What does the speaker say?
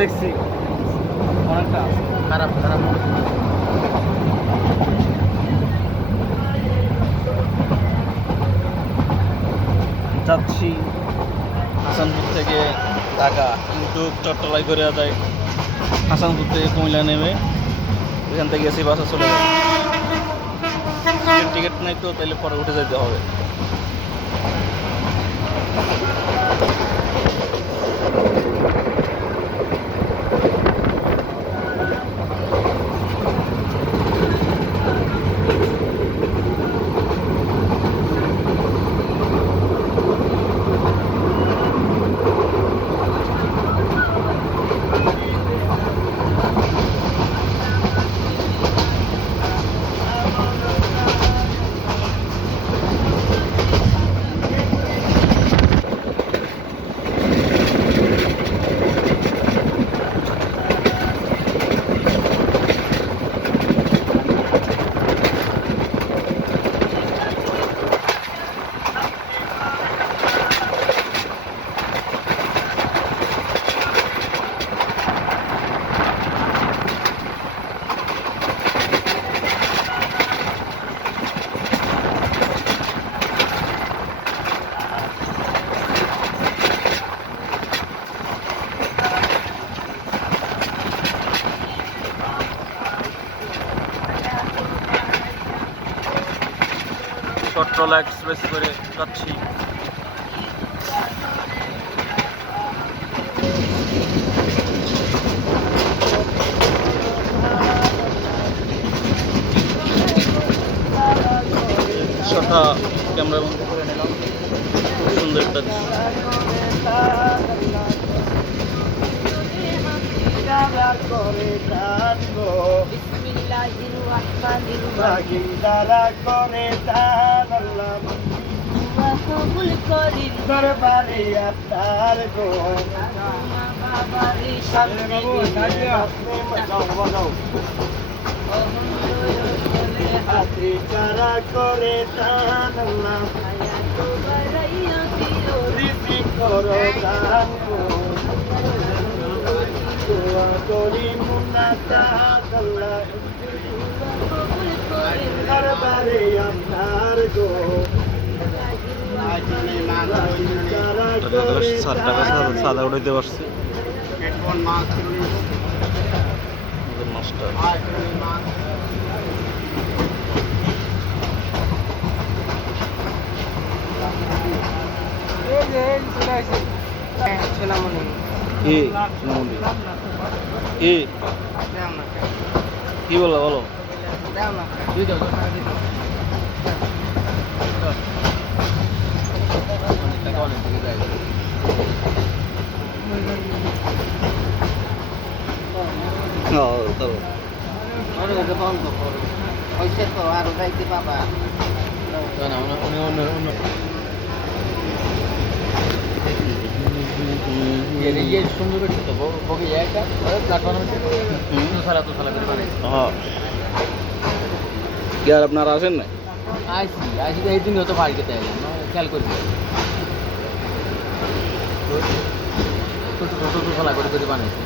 দেখছি অনেকটা খারাপ খারাপ যাচ্ছি হাসানপুর থেকে ঢাকা, কিন্তু চট্টলাই করে যায় হাসানপুর থেকে কুমিল্লা নেমে ওইখান থেকে এসে বাসে চলে যায়। টিকিট নেই তো, তাহলে পরে উঠে যেতে হবে। চট্টলা এক্সপ্রেস করে যাচ্ছি। শটা ক্যামেরা বন্ধ করে নিলাম, খুব সুন্দর একটা দরবারে আপনার গো হাতে চারা করে দান আল্লাহ রিজিক করো দান গো দোয়া করি মুনাজাত আল্লাহ দরবারে আপনার গো সাদা উঠাইতে পারছি। মাস্টার কি বলো বলো আরো যাইতে পাবা সুন্দর করছে তো বগি একটা প্ল্যাটফর্ম কি আর আপনারা আসেন না? আইসি আইসি এই দিন তো বাড়িতে এলাম খেয়াল করছি ছোট ছোট তোলা করে করে বানাইছে